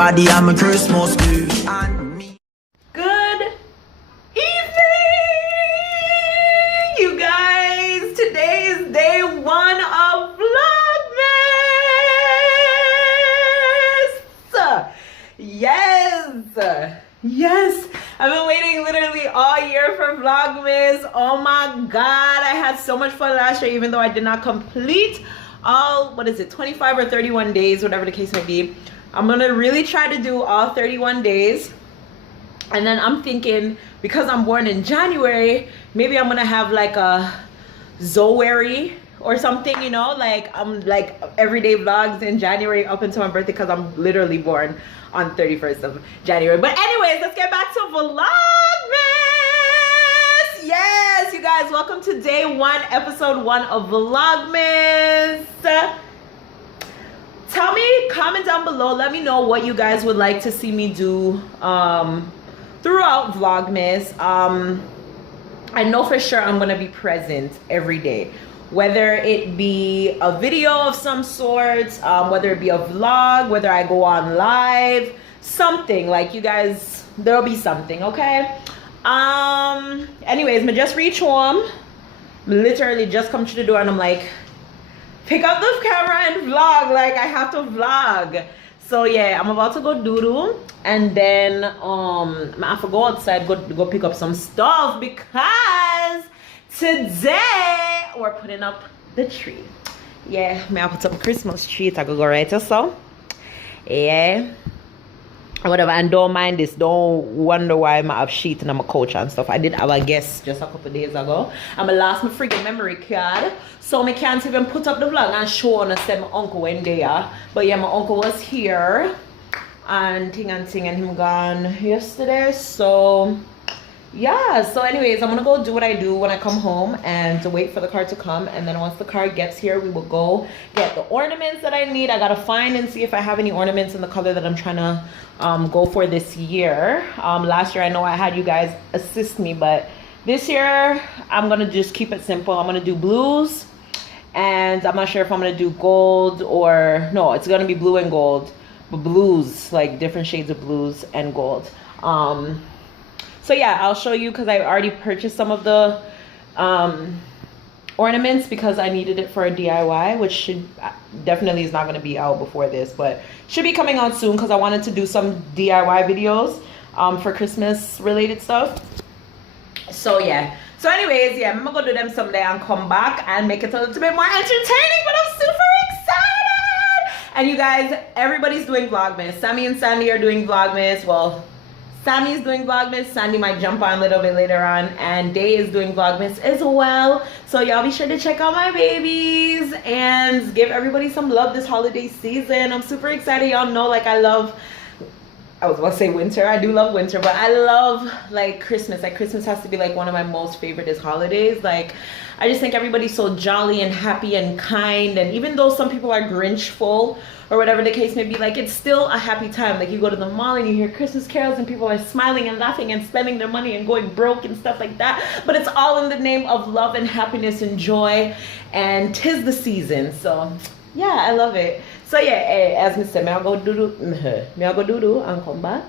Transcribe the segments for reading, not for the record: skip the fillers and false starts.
body, I'm a Christmas tree. Good evening, you guys. Today is day one of Vlogmas. Yes, I've been waiting literally all year for Vlogmas. Oh my god, I had so much fun last year, even though I did not complete all, 25 or 31 days, whatever the case may be. I'm gonna really try to do all 31 days. And then I'm thinking, because I'm born in January, maybe I'm gonna have like a Zoe-ESHAAA or something, you know, like I'm like everyday vlogs in January up until my birthday, because I'm literally born on 31st of January. But anyways, let's get back to Vlogmas. Yes, you guys, welcome to day one, episode 1 of Vlogmas. Tell me, comment down below, let me know what you guys would like to see me do throughout Vlogmas. I know for sure I'm gonna be present every day, whether it be a video of some sort, whether it be a vlog, whether I go on live, something like, you guys, there'll be something, okay? Anyways, I just reached home, literally just come to the door, and I'm like, pick up the camera and vlog, like I have to vlog. So yeah, I'm about to go doo-doo, and then I have to go outside, go pick up some stuff, because today we're putting up the tree. Yeah, I put up a Christmas tree. I go right or so. Yeah, whatever. And don't mind this, don't wonder why I have sheet and I'm a couch and stuff. I did have a guest just a couple days ago, and I lost my freaking memory card, so I can't even put up the vlog and show and say my uncle went there. But yeah, my uncle was here and thing and him gone yesterday. So yeah, so anyways, I'm gonna go do what I do when I come home and to wait for the car to come, and then once the car gets here, we will go get the ornaments that I need. I gotta find and see if I have any ornaments in the color that I'm trying to go for this year. Last year I know I had you guys assist me, but this year I'm gonna just keep it simple. I'm gonna do blues, and I'm not sure if I'm gonna do gold or no, it's gonna be blue and gold, but blues, like different shades of blues and gold. So yeah, I'll show you, because I already purchased some of the ornaments because I needed it for a DIY, which should definitely is not going to be out before this, but should be coming out soon, because I wanted to do some DIY videos for Christmas related stuff. So yeah, so anyways, yeah, I'm gonna go do them someday and come back and make it a little bit more entertaining, but I'm super excited. And you guys, everybody's doing Vlogmas. Sammy and Sandy are doing Vlogmas. Well, Sammy's doing Vlogmas, Sandy might jump on a little bit later on, and Day is doing Vlogmas as well. So y'all be sure to check out my babies and give everybody some love this holiday season. I'm super excited. Y'all know, like, I was about to say winter. I do love winter, but I love like Christmas. Like Christmas has to be like one of my most favorite holidays. Like I just think everybody's so jolly and happy and kind, and even though some people are Grinchful or whatever the case may be, like it's still a happy time. Like you go to the mall and you hear Christmas carols and people are smiling and laughing and spending their money and going broke and stuff like that, but it's all in the name of love and happiness and joy, and 'tis the season. So yeah, I love it. So yeah, as I said, I'll go do and come back.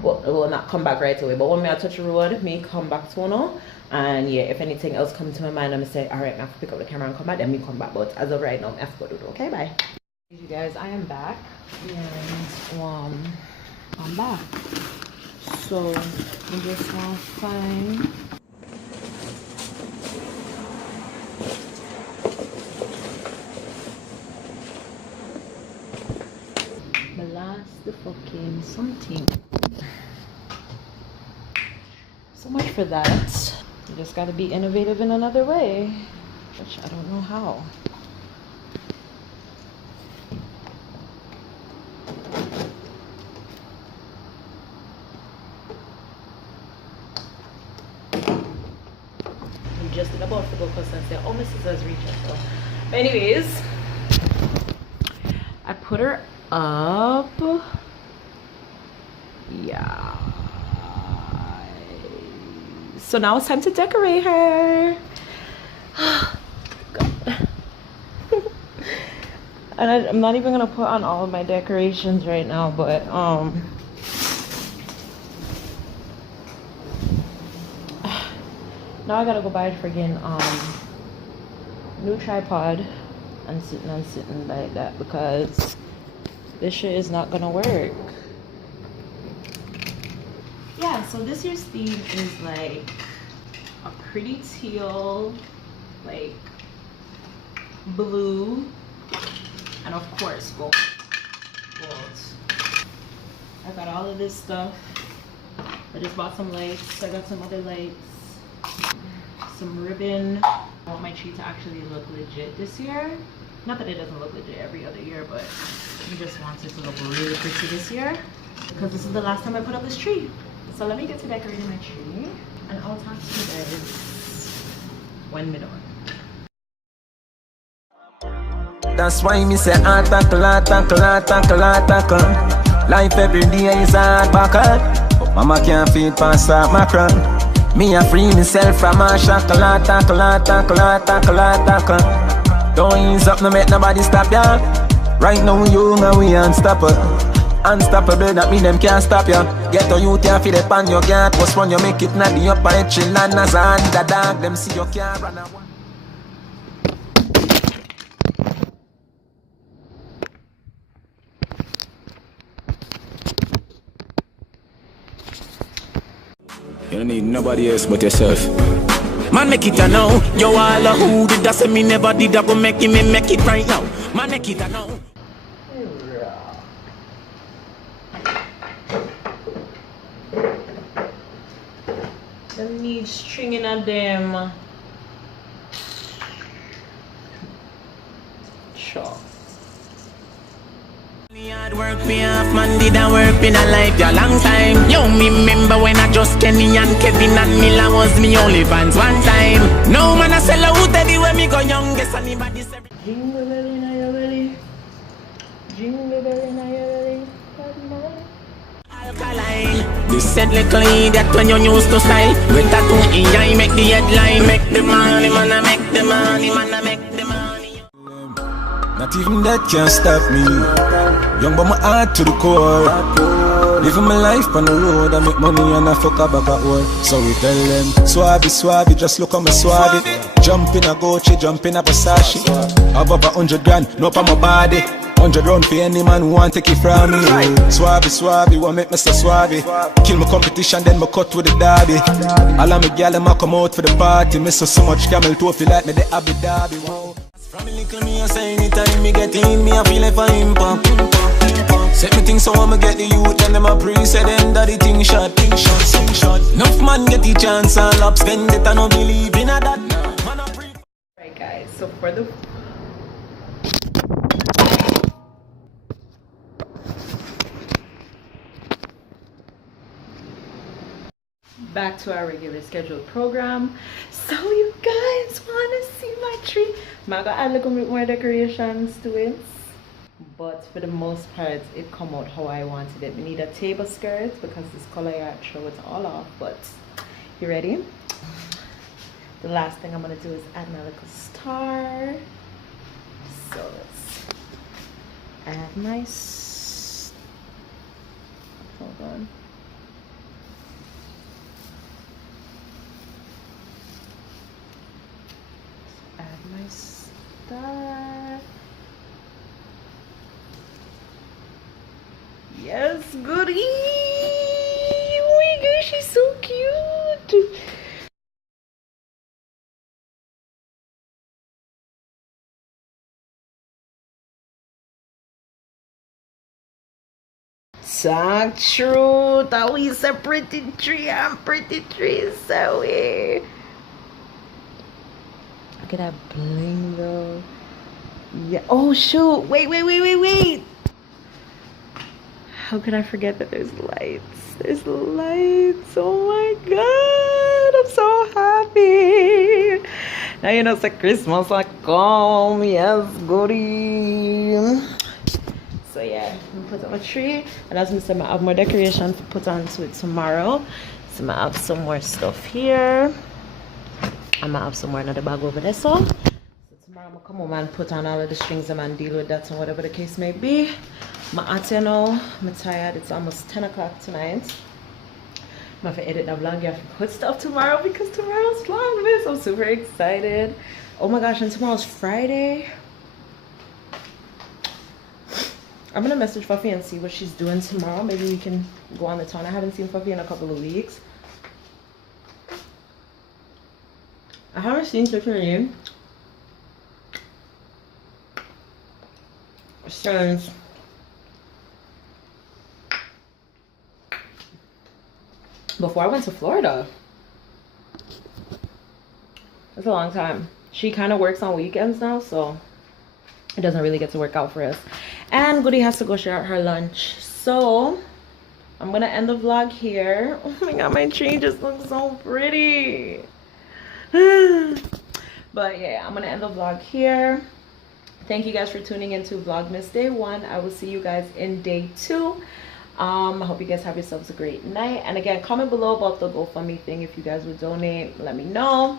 Well, not come back right away, but when I touch the road, me come back to now. And yeah, if anything else comes to my mind, I'm gonna say, all right, I have to pick up the camera and come back, then me come back. But as of right now, I have to go do. Okay, bye. You guys, I am back, and I'm back. So I just want to find. The fucking something. So much for that. You just gotta be innovative in another way, which I don't know how. I'm just about to go close and say, oh, Mrs. has reached us. So anyways, I put her up. Yeah. So now it's time to decorate her. God. And I'm not even gonna put on all of my decorations right now, but now I gotta go buy a friggin' new tripod and sitting like that because this shit is not gonna work. Yeah, so this year's theme is like a pretty teal, like blue, and of course gold. I got all of this stuff. I just bought some lights. I got some other lights, some ribbon. I want my tree to actually look legit this year. Not that it doesn't look legit every other year, but I just want it to look really pretty this year because this is the last time I put up this tree. So let me get to decorating my tree and I'll talk to you guys when we're done. That's why me say tackle. Life every day is hard buckle. But mama can't feed past that macron. Me a free myself from a shackle. Don't ease up, no make nobody stop ya. Right now you and we unstoppable. Unstoppable, that mean them can't stop ya. Get on you, can't feel it on your can't post when you make it not the upper edge. Chill and as a underdog, them see you can't run away. You don't need nobody else but yourself. Man, make it now. Yo, all a who did that say me never did that go make me make it right now. Man, make it now. Them need stringing at them. Sure. Hard work me half man did a work in a life a long time. Yo, me remember when I just Kenny and Kevin and Miller was me only fans one time. No man I sell out everywhere me go youngest anybody say. Jingle bell in your belly. Jingle bell in your belly. Alkaline. This said little that when you used to style. With tattoo in eye make the headline. Make the money man I make the money man I make the money. Not even that can stop me. Young but my heart to the core. Living my life on the road. I make money and I fuck up back at work. So we tell them, swabby, just look on my swabby. Jump in a Gucci, jump in a Versace. Above 100 grand, no up on my body. 100 round for any man who want take it from me. Swabby, want make me so swabby. Kill my competition, then my cut with the derby. All of my gal them a come out for the party. Me so much camel toe feel like me the Abu Dhabi. Wow. From me little me I say anytime me get in me I feel like a impact. Set me things so I'ma get the youth and them a pre-say them that the thing shot. Enough man get the chance and laps then that I don't believe in a that. Alright guys, so for the back to our regular scheduled program. So you guys want to see my tree? I'm gonna add a little bit more decorations to it, but for the most part it come out how I wanted it. We need a table skirt because this color I throw it all off, but you ready? The last thing I'm gonna do is add my little star. So let's add my hold on. Add my star. Yes, goodie. Oh my gosh, she's so cute. Talk truth. That we a pretty tree and pretty tree, so we. Look at that bling though. Yeah. Oh shoot. Wait. How could I forget that there's lights? There's lights. Oh my god. I'm so happy. Now you know it's like Christmas like come. Yes, goodie. So yeah, I'm gonna put up a tree, and as I said, I have more decorations to put onto it tomorrow. So I'm gonna have some more stuff here. I'm gonna have some more in the bag over there. So tomorrow tomorrow I'm gonna come home and put on all of the strings and deal with that and whatever the case may be. I'm at you now. I'm tired. It's almost 10 o'clock tonight. I'm gonna have to edit the vlog. You have to put stuff tomorrow because tomorrow's Vlogmas. I'm super excited. Oh my gosh, and tomorrow's Friday. I'm gonna message Fuffy and see what she's doing tomorrow. Maybe we can go on the town. I haven't seen Fuffy in a couple of weeks. I haven't seen Tiffany since before I went to Florida. That's a long time. She kind of works on weekends now, so it doesn't really get to work out for us. And Goody has to go share out her lunch. So I'm gonna end the vlog here. Oh my god, my tree just looks so pretty. But yeah, I'm gonna end the vlog here. Thank you guys for tuning into Vlogmas Day 1. I will see you guys in Day 2. I hope you guys have yourselves a great night. And again, comment below about the GoFundMe thing. If you guys would donate, let me know.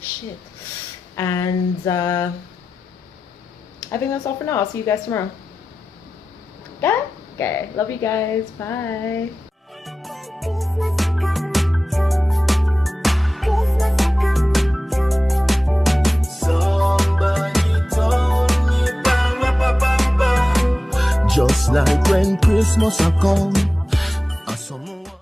Shit. And I think that's all for now. I'll see you guys tomorrow. Okay, love you guys. Bye. Just like when Christmas a come,